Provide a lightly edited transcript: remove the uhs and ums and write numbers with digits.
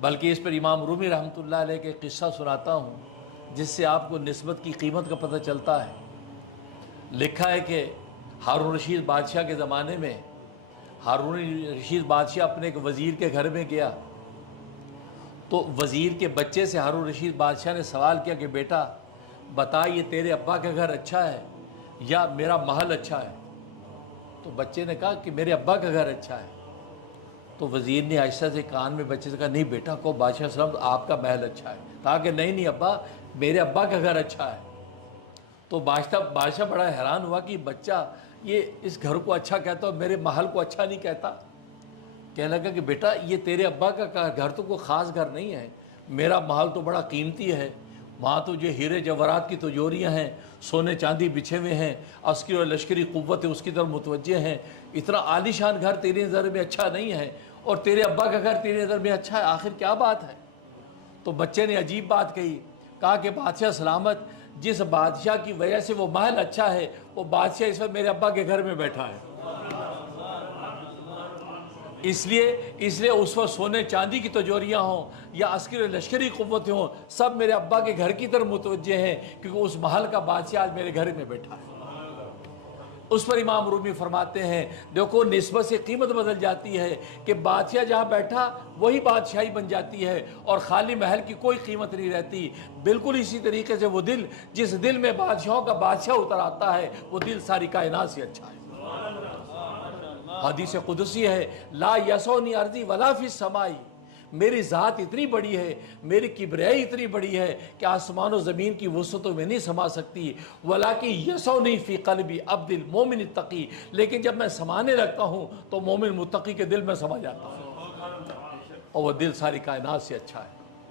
بلکہ اس پر امام رومی رحمۃ اللہ علیہ کے قصہ سناتا ہوں جس سے آپ کو نسبت کی قیمت کا پتہ چلتا ہے۔ لکھا ہے کہ ہارون رشید بادشاہ کے زمانے میں ہارون رشید بادشاہ اپنے ایک وزیر کے گھر میں گیا تو وزیر کے بچے سے ہارون رشید بادشاہ نے سوال کیا کہ بیٹا بتا یہ تیرے ابا کا گھر اچھا ہے یا میرا محل اچھا ہے؟ تو بچے نے کہا کہ میرے ابا کا گھر اچھا ہے۔ تو وزیر نے آہستہ سے کان میں بچے سے کہا نہیں بیٹا کو بادشاہ صاحب آپ کا محل اچھا ہے۔ کہا کہ نہیں ابا میرے ابا کا گھر اچھا ہے۔ تو بادشاہ بڑا حیران ہوا کہ بچہ یہ اس گھر کو اچھا کہتا ہے میرے محل کو اچھا نہیں کہتا۔ کہنے لگا کہ بیٹا یہ تیرے ابا کا گھر تو کوئی خاص گھر نہیں ہے، میرا محل تو بڑا قیمتی ہے، وہاں تو جو ہیرے جواہرات کی تجوریاں ہیں، سونے چاندی بچھے ہوئے ہیں، عسکری اور لشکری قوت ہے اس کی طرف متوجہ ہیں، اتنا عالی شان گھر تیری نظر میں اچھا نہیں ہے اور تیرے ابا کا گھر تیری نظر میں اچھا ہے، آخر کیا بات ہے؟ تو بچے نے عجیب بات کہی، کہا کہ بادشاہ سلامت جس بادشاہ کی وجہ سے وہ محل اچھا ہے وہ بادشاہ اس وقت میرے ابا کے گھر میں بیٹھا ہے، اس لیے اس وقت سونے چاندی کی تجوریاں ہوں یا عسکری لشکری قوتیں ہوں سب میرے ابا کے گھر کی طرف متوجہ ہیں کیونکہ اس محل کا بادشاہ آج میرے گھر میں بیٹھا ہے۔ اس پر امام رومی فرماتے ہیں دیکھو نسبت سے قیمت بدل جاتی ہے کہ بادشاہ جہاں بیٹھا وہی بادشاہی بن جاتی ہے اور خالی محل کی کوئی قیمت نہیں رہتی۔ بالکل اسی طریقے سے وہ دل جس دل میں بادشاہوں کا بادشاہ اتر آتا ہے وہ دل ساری کائنات سے اچھا ہے۔ حدیث قدسی ہے لا یسونی ارضی ولا فی السماء، میری ذات اتنی بڑی ہے، میری کبریائی اتنی بڑی ہے کہ آسمان و زمین کی وسعتوں میں نہیں سما سکتی، ولاکن یسونی فی قلبی عبد المومن التقی، لیکن جب میں سمانے لگتا ہوں تو مومن متقی کے دل میں سما جاتا ہوں اور وہ دل ساری کائنات سے اچھا ہے۔